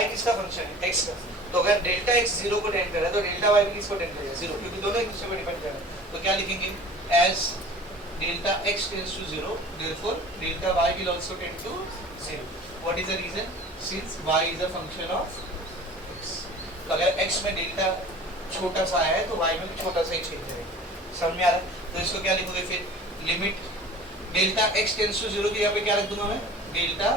y किसका function है, x का। तो अगर डेल्टा x 0 को टेंड कर रहा है तो डेल्टा y भी किसको टेंड करेगा, 0, क्योंकि दोनों एक दूसरे पर डिपेंड कर रहे हैं। तो क्या लिखेंगे, as delta x tends to 0 therefore delta y will also tend to 0। What is the reason, since y is a function of x। तो अगर x में डेल्टा छोटा सा है तो y में भी छोटा सा ही चेंज रहेगा। समझ में आ रहा है? तो इसको क्या लिखोगे फिर, limit delta x tends to 0 की यहाँ पे क्या रख दूंगा मैं, डेल्टा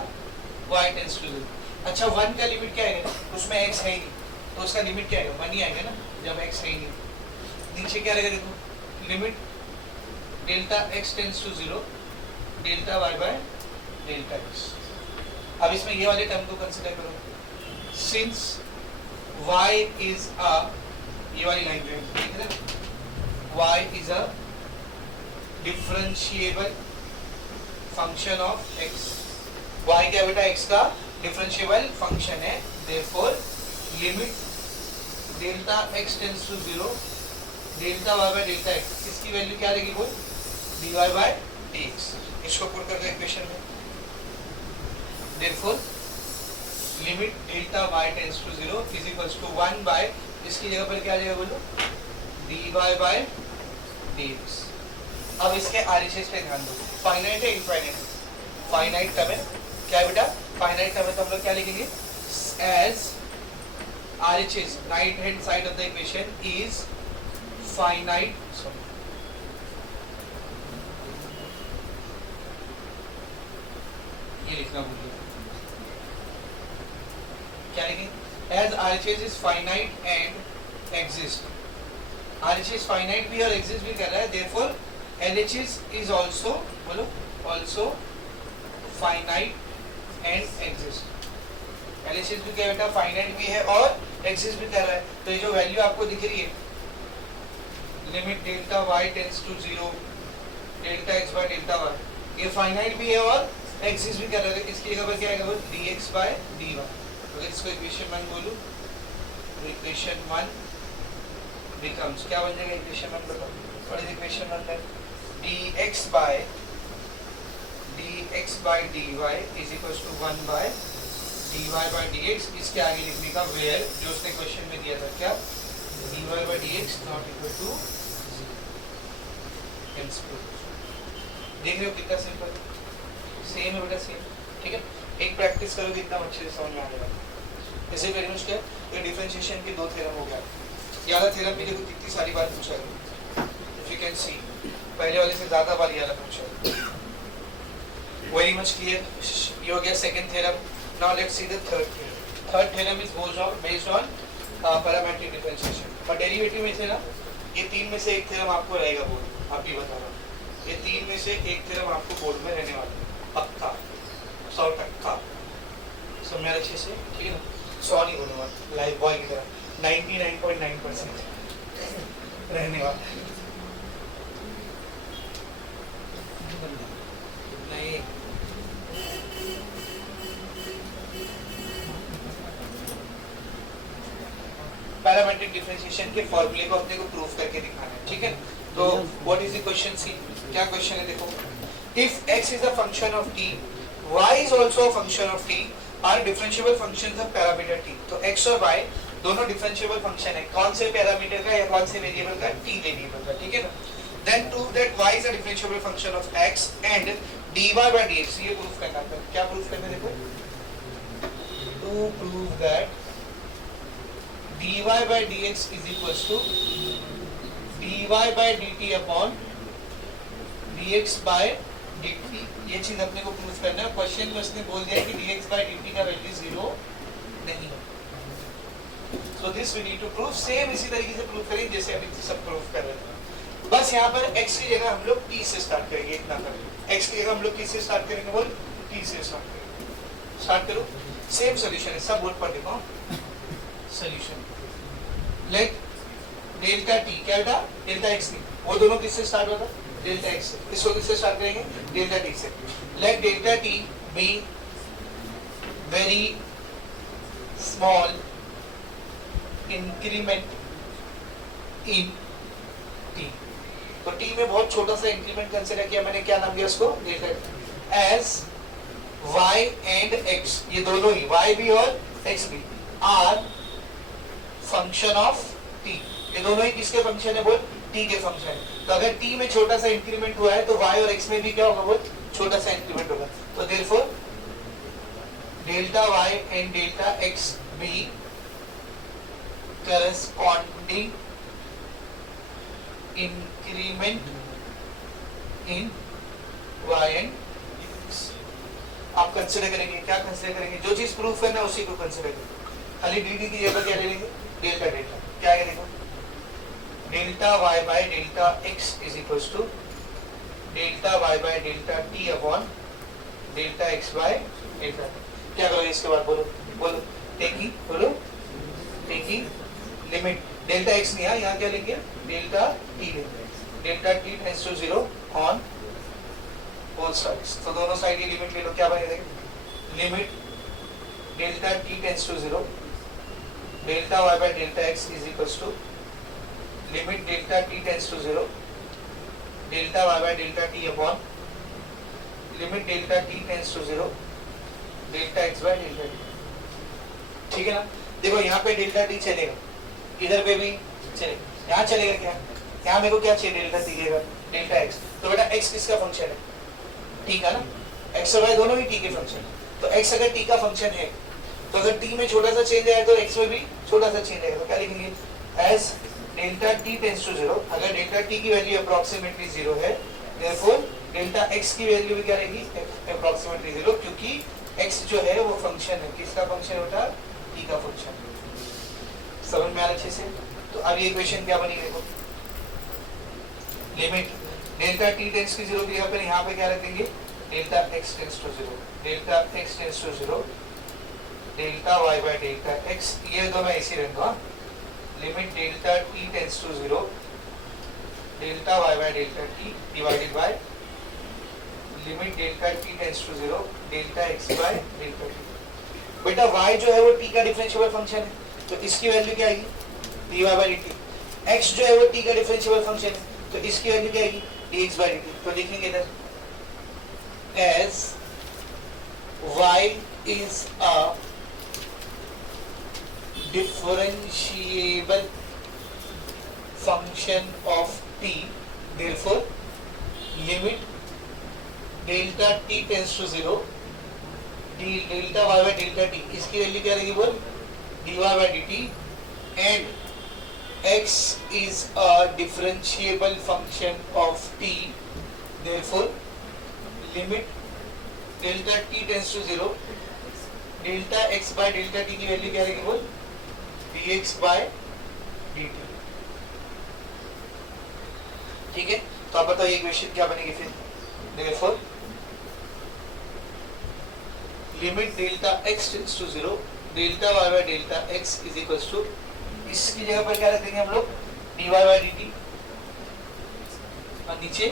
y टेंड्स टू 0। अच्छा 1 का लिमिट क्या आएगा, उसमें x है ही नहीं, तो उसका लिमिट क्या आएगा, 1 ही आएगा ना, जब x है ही नहीं। नीचे क्या रहेगा देखो, limit delta x tends to 0 delta y by delta x। अब इसमें ये वाले टर्म को कंसीडर करो, सिंस y इज अ, ये वाली लाइन पे ठीक है ना, y is a differentiable function of x। y क्या बेटा, x का डिफरेंशिएबल फंक्शन है, therefore limit delta x tends to 0 delta y by delta x, इसकी वैल्यू क्या रहेगी वो, dy बाय dx। इसको पुट करके इक्वेशन में, therefore limit delta y tends to 0 is equals to 1 by, इसकी जगह पर क्या आ जाएगा बोलो, dy बाय dx। अब इसके RHS पे ध्यान दो, फाइनाइट है इनफाइनाइट है, फाइनाइट टर्म है, क्या है बेटा, फाइनाइट टर्म है, तो हम लोग क्या लिखेंगे, as RHS right hand side of the equation is finite, ये लिखना भूलिए, क्या लिखेंगे, as RHS is finite and exist. RHS finite भी और एग्जिस्ट भी कर रहा है, देयरफॉर LHS is also बोलो, also finite and exist। LHS भी क्या बेटा, finite भी है और exist भी कर रहा है। तो ये जो वैल्यू आपको दिख रही है, limit delta y tends to 0 delta x by delta y, ये finite भी है और exist भी कर रहा है। इसकी जगह पर क्या आएगा, dx बाय dy। अगर इसको इक्वेशन 1 बोलूं तो इक्वेशन 1 becomes, क्या बन जाएगा इक्वेशन 1, बताओ what is equation 1 then, dx by dy is equals to 1 by dy by dx। इसके आगे लिखने का where, जो उसने क्वेश्चन में दिया था, क्या, dy by dx not equal to 0। hence proof। देख रहे हो कितना सिंपल, सेम है बेटा, सेम, ठीक है। एक प्रैक्टिस करोगे इतना अच्छे से समझ में आ जाएगा। इसे वेरी मच क्या, तो डिफरेंशिएशन के दो थ्योरम हो गया। ये वाला थ्योरम भी देखो कितनी सारी बार पूछा है, इफ यू कैन सी, पहले वाले से ज्यादा बार ये वाला पूछा है। वेरी मच क्लियर, ये हो गया second theorem. Now let's see the third theorem. Third theorem is based on parametric differentiation. और डेरिवेटिव में से ना, ये तीन में से एक थ्योरम आपको रहेगा बोर्ड, आप भी बता रहा हूँ, ये तीन में से एक थ्योरम आपको बोर्ड में रहने वाला है, पक्का 100%। समझ में अच्छे से, ठीक है ना, 100 नहीं बोलूँगा, लाइफ बॉय की तरह 99.9% रहने वाला है। नहीं, पैरामीट्रिक डिफरेंशिएशन के फॉर्मूले को अपने को प्रूफ करके दिखाना है, ठीक है। तो what is the question, see क्या क्वेश्चन है देखो, if x is a function of t, y is also a function of t, are differentiable functions of parameter t। तो x और y दोनों डिफरेंशिएबल फंक्शन है, कौन से पैरामीटर का या कौन से वेरिएबल का, t वेरिएबल का, ठीक है ना। Then prove that y is a differentiable function of x and dy by dx, ये प्रूफ करना है। क्या प्रूफ करना है देखो, to prove that dy by dx is equals to dy by dt upon dx by dt। ये चीज अपने को प्रूफ करना है। क्वेश्चन में उसने बोल दिया कि dx by dt का वैल्यू 0 नहीं है, so this we need to prove. Same इसी तरीके से प्रूफ करेंगे जैसे अभी सब प्रूफ कर रहे थे। बस यहाँ पर x की जगह हम लोग t से स्टार्ट करेंगे, इतना करेंगे। x की जगह हम लोग किससे स्टार्ट करेंगे, बोल t से स्टार्ट करेंगे। स्टार्ट करो, सेम सॉल्यूशन है, सब बोर्ड पर देखो सॉल्यूशन। लेट डेल्टा t, क्या बेटा, डेल्टा x नहीं, वो दोनों किससे स्टार्ट होता, डेल्टा x से। इसको किससे स्टार्ट करेंगे, डेल्टा t से। Let delta t be very small increment in t। तो t में बहुत छोटा सा इंक्रीमेंट कंसीडर किया मैंने, क्या नाम दिया उसको, delta. As y and x, ये दोनों ही y भी और x be are function of t. ये दोनों ही किसके फंक्शन है बोल? टी के फंक्शन है। तो अगर टी में छोटा सा इंक्रीमेंट हुआ है तो वाई और एक्स में भी क्या होगा बोल? छोटा सा इंक्रीमेंट होगा। तो therefore delta y and delta x be corresponding increment in y and x. आप कंसिडर करेंगे, क्या कंसिडर करेंगे? जो चीज प्रूफ करना है उसी को कंसिडर करेंगे। खाली डी डी की जगह क्या ले लेंगे? Delta delta. क्या है देखो, delta y by delta x is equals to delta y by delta t upon delta x by delta. क्या करोगे इसके बाद? बोलो बोलो। टेकिंग, बोलो टेकिंग लिमिट डेल्टा एक्स नहीं है, यहाँ क्या लेंगे? डेल्टा टी लेंगे। Delta t tends to 0 on both sides. तो दोनों साइड की लिमिट ले लो, क्या बनेगा? Limit delta t tends to 0 delta y by delta x is equals to limit delta t tends to 0 delta y by delta t upon limit delta t tends to 0 delta x by delta t. ठीक है ना? देखो यहाँ पे delta T चलेगा, इधर पे भी चलेगा, यहाँ चलेगा क्या? यहाँ मेरे को क्या चाहिए? डेल्टा टी देगा, डेल्टा एक्स। तो बेटा एक्स किसका फंक्शन है? टी का ना। एक्स और वाई दोनों ही टी के फंक्शन है। तो एक्स अगर टी का फंक्शन है तो अगर टी में छोटा सा चेंज आया तो एक्स में भी छोटा सा चेंज आएगा। तो क्या लिखेंगे? As delta t tends to 0, अगर डेल्टा टी की वैल्यू अप्रोक्सीमेटली 0 है, देयरफॉर डेल्टा एक्स की वैल्यू भी क्या रहेगी? अप्रोक्सीमेटली 0, क्योंकि एक्स जो है वो फंक्शन है। किसका फंक्शन होता है? टी का फंक्शन। समझ में आ रहा अच्छे से? तो अब ये इक्वेशन क्या बनी? देखो, limit delta t tends to 0 की जगह पर यहाँ पे क्या रखेंगे? Delta x tends to 0 delta x tends to 0 delta y by delta x. ये दोनों ऐसे रहेंगे। Limit delta t tends to 0 delta y by delta t divided by limit delta t tends to 0 delta x by delta t. बेटा y जो है वो t का differentiable function है, तो इसकी वैल्यू क्या आएगी? dy by dt। x जो है वो t का डिफरेंशिएबल फंक्शन है, तो इसकी वैल्यू क्या आएगी? dx by dt। तो लिखेंगे इधर as y is a differentiable function of t, therefore limit delta t tends to 0 delta y by delta t, इसकी वैल्यू क्या रहेगी बोल? dy by dt and x is a differentiable function of t, therefore limit delta t tends to 0 delta x by delta t की value क्या रहेगी बोल? dx by dt। ठीक है? तो आप बताओ ये इक्वेशन क्या बनेगी फिर? therefore limit delta x tends to 0 delta y by delta x is equals to, इसकी जगह पर क्या रख देंगे हम लोग? dy बाय dt और नीचे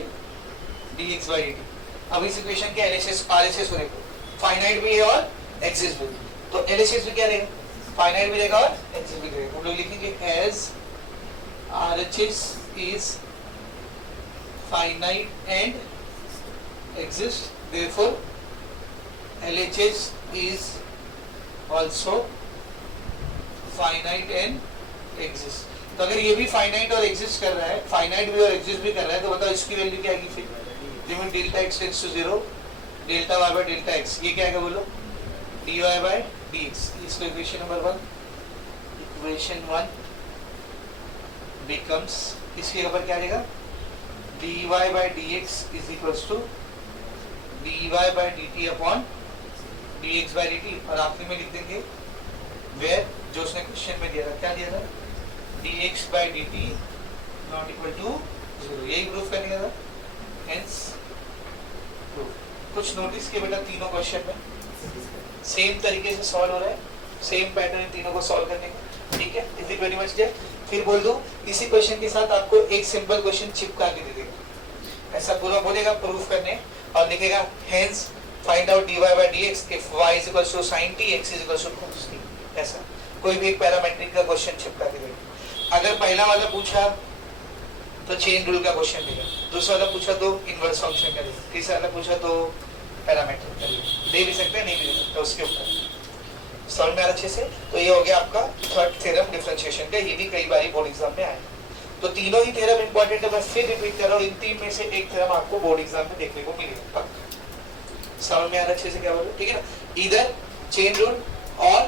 dx बाय dt। अब इस इक्वेशन के LHS RHS होने को फाइनाइट भी है और एक्सिस भी, तो LHS भी क्या रहेगा? फाइनाइट भी रहेगा और एक्सिस भी रहेगा। हम लोग लिखेंगे as RHS is finite and exist, therefore LHS is also finite and exist। तो अगर ये भी finite और exist कर रहा है, finite भी और exist भी कर रहा है, तो बताओ इसकी वैल्यू क्या आएगी फिर? Limit delta x tends to 0 delta y by delta x, ये क्या आएगा बोलो? dy by dx। इसको इक्वेशन नंबर 1, इक्वेशन 1 becomes, इसकी जगह पर क्या आएगा? dy by dx is equals to dy by dt upon dx by dt, और आखिरी में लिख देंगे वेयर, जो उसने क्वेश्चन में दिया था, क्या दिया था? dx by dt not equal to 0। यही प्रूफ करने का था, हेंस प्रूफ। कुछ नोटिस किए बेटा, तीनों क्वेश्चन में सेम तरीके से सॉल्व हो रहा है, सेम पैटर्न तीनों को सॉल्व करने का। ठीक है? Is it very much clear? फिर बोल दूं, इसी क्वेश्चन के साथ आपको एक सिंपल क्वेश्चन चिपका के दे देगा, ऐसा पूरा बोलेगा प्रूफ करने, और लिखेगा hence find out dy by dx if y is equal to sin t, x is equal to cos t। ऐसा कोई भी एक पैरामेट्रिक का क्वेश्चन चिपका के देगा। अगर पहला वाला पूछा तो चेन रूल का क्वेश्चन देगा, दूसरा वाला पूछा तो इनवर्स फंक्शन का देगा, तीसरा वाला पूछा तो पैरामेट्रिक का देगा। दे भी सकते हैं, नहीं भी दे सकते, उसके ऊपर। समझ में आ रहा अच्छे से? तो ये हो गया आपका थर्ड थ्योरम डिफरेंशिएशन का, ये भी कई बार बोर्ड एग्जाम में आया। तो तीनों ही थ्योरम इंपॉर्टेंट है, मैं फिर रिपीट कर रहा हूँ, इन तीन में से एक थ्योरम आपको बोर्ड एग्जाम में देखने को मिलेगा पक्का। समझ में आ रहा अच्छे से क्या बोल रहे, ठीक है ना? इधर चेन रूल और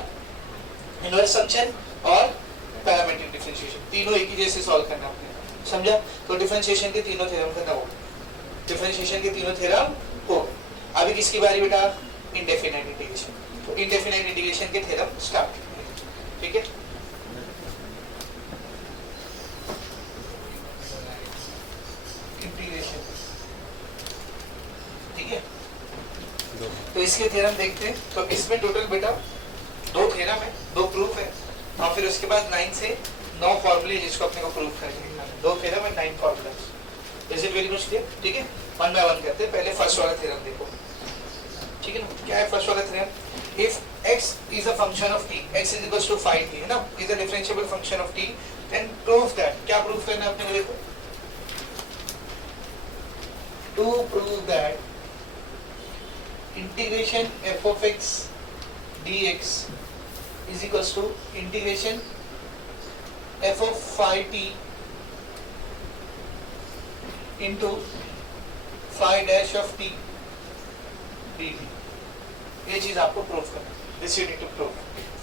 इनवर्स फंक्शन और पैरामीट्रिक डिफरेंशिएशन तीनों एक ही जैसे सॉल्व करना आपने, समझा? तो डिफरेंशिएशन के तीनों थ्योरम खत्म हो गए, डिफरेंशिएशन के तीनों थ्योरम हो गए। अभी किसकी बारी बेटा? Indefinite integration. तो इंडेफिनाइट इंटीग्रेशन के थ्योरम स्टार्ट, ठीक है? इंटीग्रेशन, ठीक है? तो इसके थ्योरम देखते हैं। तो इसमें टोटल बेटा दो थ्योरम है, दो प्रूफ है, और फिर उसके बाद 9 से 9 फॉर्मूले जिसको अपने को प्रूफ करके दिखाना है। दो थ्योरम है, 9 formulas. Is it very much clear? ठीक है, वन बाय वन करते हैं। पहले फर्स्ट वाला थ्योरम देखो, ठीक है ना? क्या है फर्स्ट वाला theorem? If x is a function of t, x is equals to phi t, है ना? is a differentiable function of t, then prove that, क्या प्रूफ करना है अपने को देखो? To prove that integration f of x dx is equals to integration f of phi t into phi dash of t dt, ये चीज आपको proof करना है। This you need to prove.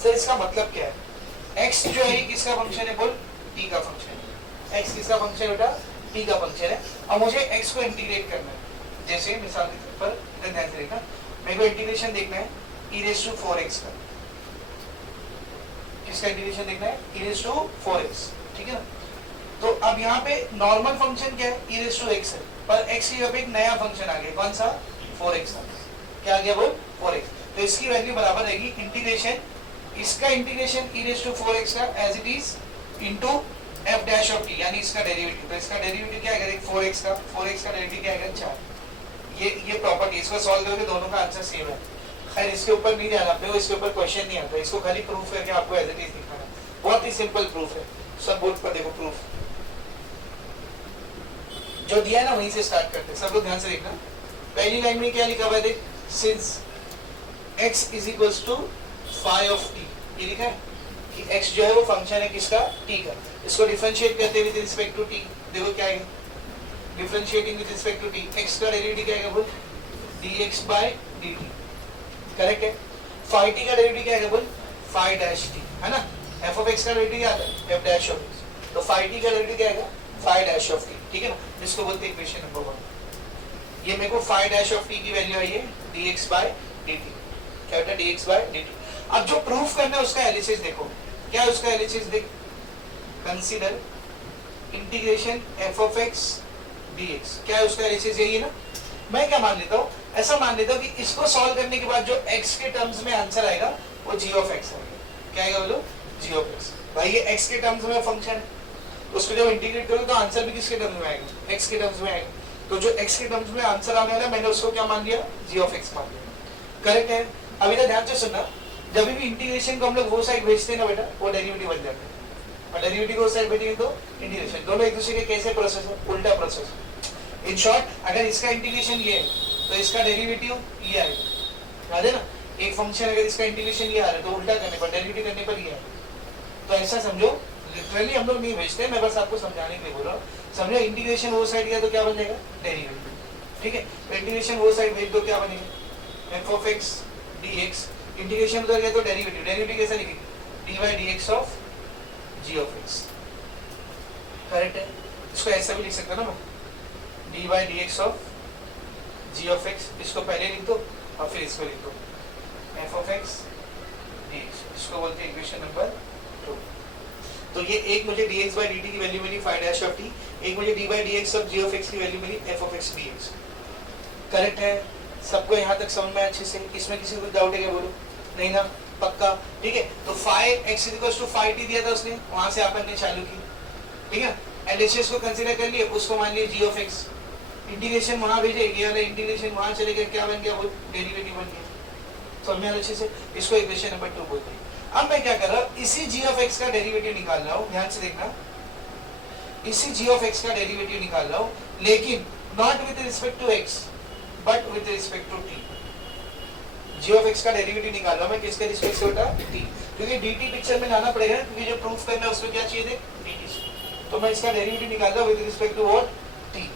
Sir इसका मतलब क्या है? x जो है किसका फंक्शन है? बोल, t का फंक्शन है। x किसका फंक्शन है बेटा? t का फंक्शन है। अब मुझे x को इंटीग्रेट करना है। जैसे मिसाल के तौर पर इधर ध्यान से देखना, मेरे को इंटीग्रेशन देखना है e raised to 4x का। किसका इंटीग्रेशन देखना है? e raised to 4x, ठीक है ना? तो अब यहाँ पे नॉर्मल फंक्शन क्या है? e raised to x है, पर x की जगह पे एक नया फंक्शन आ गया, कौन सा? 4x आ गया। क्या आ गया बोल? 4x। तो इसकी वैल्यू बराबर रहेगी इंटीग्रेशन, इसका integration e raised to 4x का as it is into f dash of t, यानी इसका डेरिवेटिव। तो इसका डेरिवेटिव क्या आएगा? 4x का, 4x का डेरिवेटिव क्या आएगा? 4। ये प्रॉपर्टी, इसको सॉल्व करोगे दोनों का आंसर सेम है। खैर इसके ऊपर नहीं ध्यान अपने को, इसके ऊपर क्वेश्चन नहीं आता, इसको खाली प्रूफ करके आपको एज इट इज दिखाना। बहुत ही सिंपल प्रूफ है। सब बोर्ड पर देखो प्रूफ जो दिया है ना, वहीं से स्टार्ट करते हैं। सब लोग ध्यान से देखना। पहली लाइन में क्या लिखा हुआ है देख, since x is equals to phi of t, ये लिखा है कि x जो है वो फंक्शन है किसका? t का। इसको डिफरेंशिएट करते हैं विद रिस्पेक्ट टू t, देखो क्या है? Differentiating with respect to t, x का डेरिवेटिव क्या है बोल? dx by dt, करेक्ट है? phi t का डेरिवेटिव क्या है बोल? phi dash t, है ना? f of x का डेरिवेटिव क्या आता है? f dash of x। तो phi t का डेरिवेटिव क्या है? phi dash of t, ठीक है ना? इसको बोलते हैं इक्वेशन नंबर 1। ये मेरे को phi dash of t की वैल्यू आई है dx by dt, क्या होता है? dx by dt। अब जो प्रूफ करना है उसका एलिसिस देखो, क्या है उसका एलिसिस देख, consider integration f of x dx, क्या है उसका एलिसिस? यही है ना? मैं क्या मान लेता हूँ, ऐसा मान लेता हूँ कि इसको सॉल्व करने के बाद जो x के टर्म्स में आंसर आएगा वो g of x आएगा। क्या आएगा बोलो? g of x। भाई ये x के टर्म्स में फंक्शन है, उसको जब इंटीग्रेट करोगे तो आंसर भी किसके टर्म्स में आएगा? x के टर्म्स में आएगा। तो जो x के टर्म्स में आंसर आने वाला है, मैंने उसको क्या मान लिया? g of x मान लिया, करेक्ट है? अभी तो ध्यान से सुनना, जब भी इंटीग्रेशन को हम लोग वो साइड भेजते हैं ना बेटा, वो डेरिवेटिव बन जाता है, और डेरिवेटिव को साइड भेजेंगे तो इंटीग्रेशन। दोनों एक दूसरे के कैसे प्रोसेस है? उल्टा प्रोसेस। इन शॉर्ट, अगर इसका इंटीग्रेशन ये है तो इसका डेरिवेटिव ये आएगा, याद है ना? एक फंक्शन अगर इसका इंटीग्रेशन ये आ रहा है तो उल्टा करने पर, डेरिवेटिव करने पर ये आएगा। तो ऐसा समझो, लिटरली हम लोग नहीं भेजते, मैं बस आपको समझाने के लिए बोल रहा हूँ। समझो, इंटीग्रेशन वो साइड गया तो क्या बन जाएगा? डेरिवेटिव, ठीक है? तो इंटीग्रेशन वो साइड भेज दो, क्या बनेगा? f of x dx, integration उधर गया तो डेरिवेटिव, डेरिवेटिव कैसा लिखेंगे? dy dx of g of x, correct है? इसको ऐसा भी लिख सकता ना मैं, dy dx of g of x, इसको पहले लिख दो और फिर इसको लिख दो f of x dx, इसको बोलते हैं इक्वेशन नंबर 2। तो ये एक मुझे dx by dt की वैल्यू मिली phi dash of t, एक मुझे dy dash of g of x की वैल्यू मिली f of x dx, correct है? सबको यहाँ तक समझ में अच्छे से? इसमें किसी को डाउट है क्या बोलो? नहीं ना? पक्का, ठीक है? तो phi x equals to phi t दिया था उसने, वहां से अपन ने चालू की, ठीक है? एलएचएस को कंसीडर कर लिए, उसको मान लिया g of x, इंटीग्रेशन वहां भेजे, ये वाला इंटीग्रेशन वहां चले गए, क्या बन गया? वो डेरिवेटिव बन गया। समझ में आ रहा अच्छे से? इसको इक्वेशन नंबर 2 बोलते हैं। अब मैं क्या कर रहा हूँ, इसी g of x का डेरिवेटिव निकाल रहा हूँ, ध्यान से देखना, इसी g of x का डेरिवेटिव निकाल रहा हूँ, लेकिन not with respect to x but with respect to t। G of x का डेरिवेटिव निकालना मैं किसके रिस्पेक्ट से होता है टी, क्योंकि dt पिक्चर में लाना पड़ेगा ना, क्योंकि जो प्रूफ करना है उसमें क्या चाहिए थे dt, तो मैं इसका डेरिवेटिव निकाल रहा हूं with respect to what t।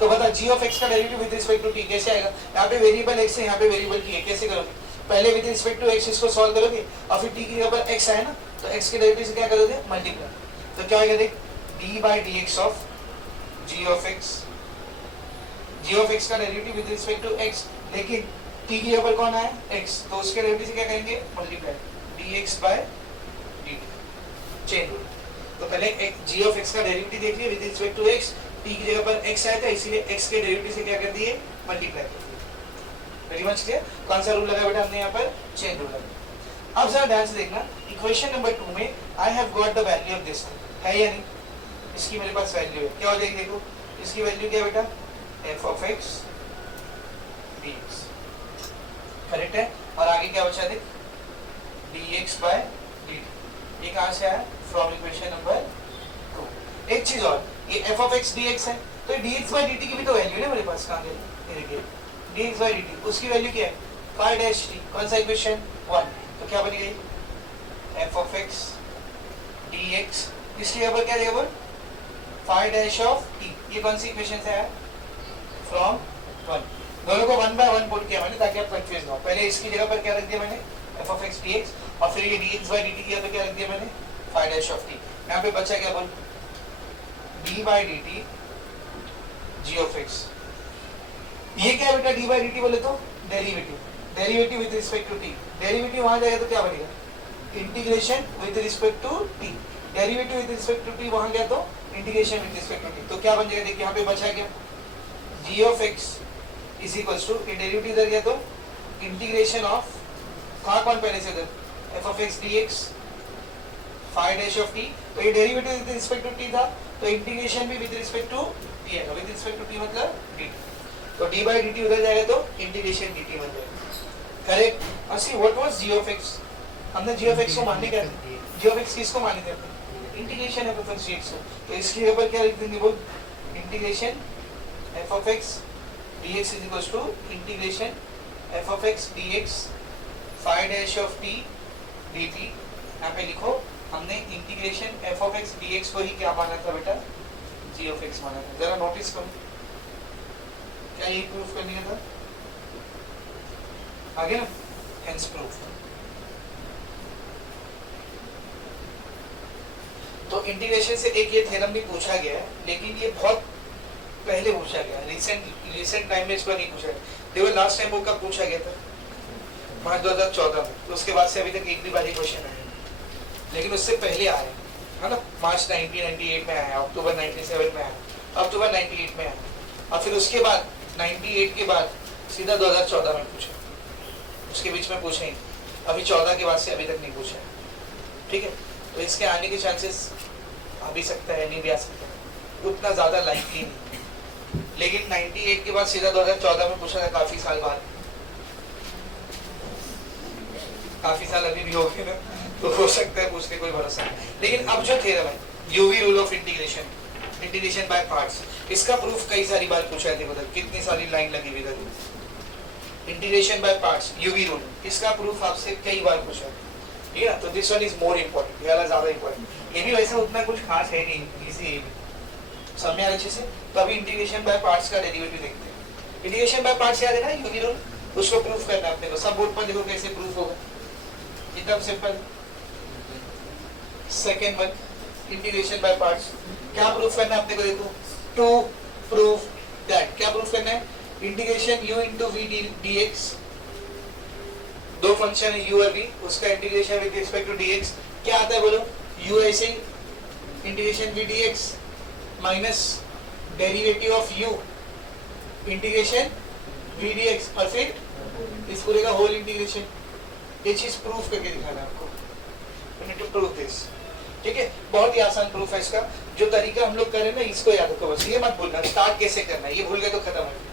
तो बता जी ऑफ एक्स का derivative with respect to t कैसे आएगा? यहाँ पे वेरिएबल x है, यहाँ पे वेरिएबल t है, कैसे करोगे? पहले विद रिस्पेक्ट टू x इसको सॉल्व करोगे और फिर t की जगह पर x आए ना, तो x के डेरिवेटिव से क्या करोगे मल्टीप्लाई, तो क्या होगा देख d by dx of g of x, g of x का derivative with respect to x, लेकिन t की जगह पर कौन आया x, तो उसके डेरिवेटिव से क्या करेंगे multiply dx by dt chain rule. तो पहले g of x का डेरिवेटिव देख लिए with respect to x, t की जगह पर x आया था इसीलिए x के डेरिवेटिव से क्या कर दिए मल्टीप्लाई कर दिए। Very much clear. कौन सा रूल लगा बेटा हमने यहाँ पर चेन रूल लगा। अब जरा ध्यान से देखना इक्वेशन नंबर 2 में I have got the value of this है या नहीं, इसकी मेरे पास वैल्यू है, क्या हो जाएगी देखो इसकी वैल्यू क्या है बेटा f of x dx, correct है। और आगे क्या बचा देख dx by dt, ये कहां से आया फ्रॉम इक्वेशन नंबर 2। एक चीज और, ये f of x dx है, तो dx by dt की भी तो वैल्यू है मेरे पास, कहां गई ये देखिए dx by dt, उसकी वैल्यू क्या है phi dash t, कौन सा इक्वेशन 1, तो क्या बन गई f of x dx, इसकी जगह पर क्या जगह पर phi dash of t, ये कौन सी इक्वेशन से आया फ्रॉम 1। दोनों को 1 by 1 पुट किया मैंने ताकि आप कंफ्यूज ना हो। पहले इसकी जगह पर क्या रख दिया मैंने f of x dx, और फिर ये dx by dt की जगह पर क्या रख दिया मैंने phi dash of t। यहाँ पे बचा क्या बोल d by dt g of x, ये क्या बेटा d by dt बोले तो derivative, derivative with respect to t, derivative वहां जाएगा तो क्या बनेगा integration with respect to t, derivative with respect to t वहां गया तो integration with respect to t, तो क्या बन जाएगा देखिए यहाँ पे बचा क्या g of x is equals to, ये डेरिवेटिव इधर गया तो इंटीग्रेशन ऑफ कहाँ कौन पहले से उधर f of x dx phi dash of t, तो ये derivative with respect to t था तो इंटीग्रेशन भी विद रिस्पेक्ट टू t है, विद रिस्पेक्ट टू t मतलब dt, तो d by dt उधर जाएगा तो इंटीग्रेशन dt बन जाएगा, करेक्ट। और see what was g of x, हमने g of x को मानने क्या g of x किसको माने थे integration f of x dx को, तो इसके ऊपर क्या लिख देंगे बोल integration f of x dx is equals to integration f of x dx phi dash of t dt। यहाँ पे लिखो हमने integration f of x dx को ही क्या माना था बेटा g of x माना था, जरा नोटिस करो क्या ये प्रूफ करने का था आगे ना, हेंस प्रूफ। तो इंटीग्रेशन से एक ये थ्योरम भी पूछा गया है, लेकिन ये बहुत पहले पूछा गया, रिसेंट टाइम में इसको नहीं पूछा गया, देखो लास्ट टाइम वो कब पूछा गया था मार्च 2014 में, तो उसके बाद से अभी तक एक भी बारी क्वेश्चन आया, लेकिन उससे पहले आया है ना, मार्च 1998 में आया, अक्टूबर 97 में आया, अक्टूबर 98 में आया, और फिर उसके बाद 98 के बाद सीधा 2014 में पूछा, उसके बीच में पूछा ही, अभी 14 के बाद से अभी तक नहीं पूछा है, ठीक है। तो इसके आने के चांसेस आ भी सकता है नहीं भी आ सकता है, उतना ज्यादा लाइकली नहीं, लेकिन 98 के बाद सीधा 2014 में पूछा था, काफी साल बाद, काफी साल अभी भी हो गए ना, तो हो सकता है पूछने कोई भरोसा नहीं। लेकिन अब जो थ्योरम है UV rule of integration, integration by parts, इसका प्रूफ कई सारी बार पूछा है, मतलब कितनी सारी लाइन लगी हुई है integration by parts UV rule, इसका प्रूफ आपसे कई बार पूछा है, ठीक है ना। तो this one is more important, ये वाला ज्यादा इंपॉर्टेंट, ये भी वैसे उतना कुछ खास है नहीं, इजी समझ आया अच्छे से। तो अभी इंटीग्रेशन बाय पार्ट्स का डेरिवेटिव देखते हैं। इंटीग्रेशन बाय पार्ट्स याद है ना यूवी रूल, उसको प्रूफ करना है अपने को, सब बोर्ड पर देखो कैसे प्रूफ होगा, एकदम simple. Second one integration by parts, क्या प्रूफ करना है अपने को, देखो टू प्रूफ दैट, क्या प्रूफ करना है integration u into v dx, दो फंक्शन है u और v, उसका integration with respect to dx क्या आता है बोलो, u ऐसे इंटीग्रेशन v dx minus derivative of u integration v dx, और फिर इस पूरे का होल इंटीग्रेशन, ये चीज प्रूफ करके दिखाना है आपको, you need to prove this, ठीक है। बहुत ही आसान प्रूफ है इसका, जो तरीका हम लोग कर रहे हैं ना इसको याद रखो बस, ये मत भूलना स्टार्ट कैसे करना है, ये भूल गए तो खत्म है।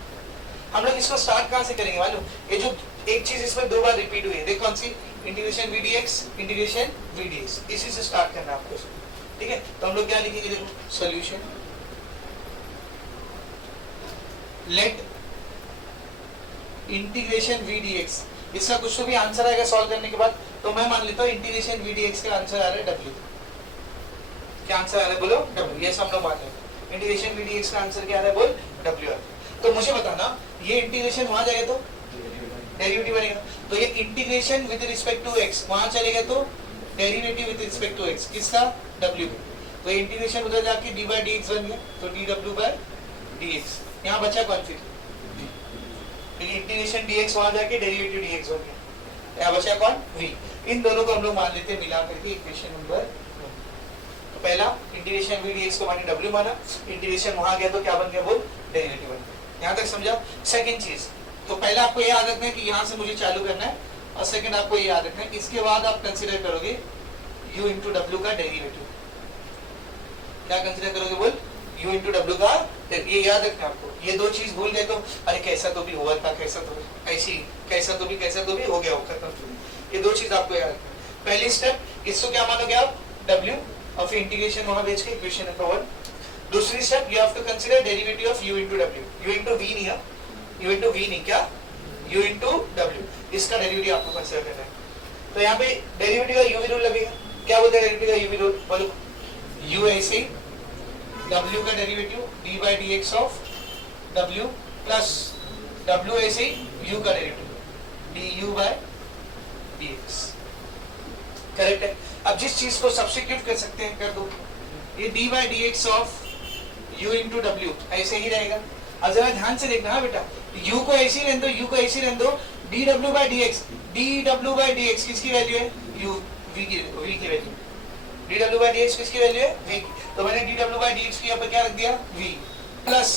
हम लोग इसको स्टार्ट कहां से करेंगे मालूम, ये जो एक चीज इसमें दो बार रिपीट हुई है, देखो कौन सी integration v dx, integration v dx, इसी से स्टार्ट करना है आपको, ठीक है। तो हम लोग क्या लिखेंगे, देखो solution let integration v dx, इसका कुछ तो भी आंसर आएगा सॉल्व करने के बाद। तो मैं मान लेता हूँ इंटीग्रेशन वी डी एक्स का आंसर आ रहा है डब्ल्यू। क्या आंसर आ रहा है बोलो? डब्ल्यू। यस हम लोग मान लेते हैं इंटीग्रेशन वी डी एक्स का आंसर क्या आ रहा है बोल? डब्ल्यू। तो मुझे बताना ये इंटीग्रेशन वहां जाएगा तो डेरिवेटिव बनेगा, तो ये integration with respect to x वहां चलेगा तो derivative with respect to x किसका? डब्ल्यू। तो इंटीग्रेशन उधर जाके डी बाई डी एक्स बन गया, तो डी डब्ल्यू बाई डी एक्स। यहाँ बचा कौन फिर? इंटीग्रेशन डी एक्स वहां जाके डेरिवेटिव डी एक्स बन गया, यहाँ बचा कौन? वी। इन दोनों को हम लोग मान लेते हैं मिला करके इक्वेशन नंबर। तो पहला इंटीग्रेशन वी डी एक्स को माने डब्ल्यू माना, इंटीग्रेशन वहां गया तो क्या बन गया बोल? डेरिवेटिव बन गया। यहाँ तक समझा? सेकंड चीज, तो पहला आपको ये याद रखना है कि यहाँ से मुझे चालू करना है, और सेकंड आपको ये याद रखना है इसके बाद आप कंसीडर करोगे u इंटू डब्ल्यू का डेरिवेटिव। क्या कंसीडर करोगे बोल? u इंटू डब्ल्यू का, ये याद रखना है आपको। ये दो चीज भूल गए तो अरे कैसा तो भी हुआ था, कैसा तो भी ऐसी, कैसा तो भी हो गया, खत्म। ये दो चीज आपको याद रखना है। पहली स्टेप इसको क्या मानोगे आप? w, और फिर इंटीग्रेशन वहां भेज के इक्वेशन नंबर 1। दूसरी step you have to consider derivative of u into डब्ल्यू। u इंटू v नहीं, u इंटू v नहीं, क्या? u इंटू डब्ल्यू, इसका डेरिवेटिव आपको कंसीडर करना है। तो यहाँ पे डेरिवेटिव का u रूल लगेगा। क्या बोलते हैं डेरिवेटिव का u रूल बोलो? u ऐसे w का derivative d by d x of w plus w ऐसे u का derivative du by dx। Correct है। अब जिस चीज को सब्स्टिट्यूट कर सकते हैं कर दो। ये d by d x of u into W ऐसे ही रहेगा। अब जरा ध्यान से देखना है बेटा, u को ऐसे ही रहने दो, u को ऐसे ही रहने दो, dw बाई dx किसकी वैल्यू है? u, v की वैल्यू। dw बाई dx किसकी वैल्यू है? v की। तो मैंने dw बाई dx की यहाँ पर क्या रख दिया? v प्लस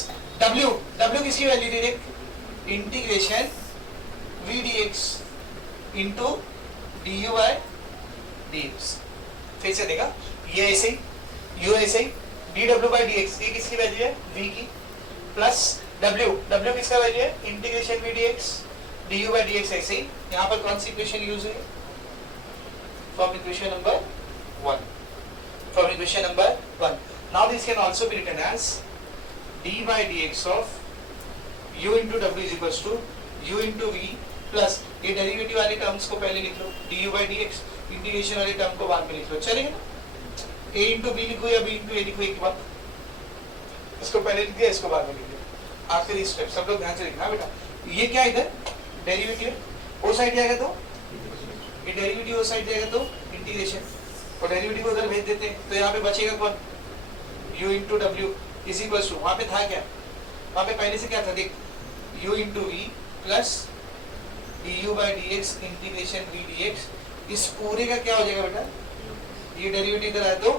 w किसकी value direct? Integration v dx into du by dx। फिर से देखा, ये ऐसे ही, u ऐसे ही, dw बाई dx ये किसकी वैल्यू है? v की, प्लस w किसका वैल्यू है? Integration v dx du by dx ऐसे ही। यहाँ पर कौन सी इक्वेशन यूज हुई? From equation number 1। From equation number 1। Now this can also be written as d by dx of u into w is equals to u into v plus ये derivative वाले terms को पहले लिख लो, du by dx, integration वाले term को बाद में लिख लो, चलेगा ना? a into b लिखो या b into a लिखो, एक बात इसको पहले लिख दिया, इसको बाद में लिख दिया। आखिरी स्टेप सब लोग ध्यान से लिखना बेटा। ये क्या इधर डेरिवेटिव, वो साइड जाएगा तो ये डेरिवेटिव, वो साइड जाएगा तो इंटीग्रेशन, और डेरिवेटिव को उधर भेज देते हैं। तो यहाँ पे बचेगा कौन? u इंटू डब्ल्यू इज इक्वल टू, वहाँ पे था क्या? वहाँ पे पहले से क्या था देख, u into v plus du by dx integration v dx। इस पूरे का क्या हो जाएगा बेटा? ये डेरिवेटिव इधर आया तो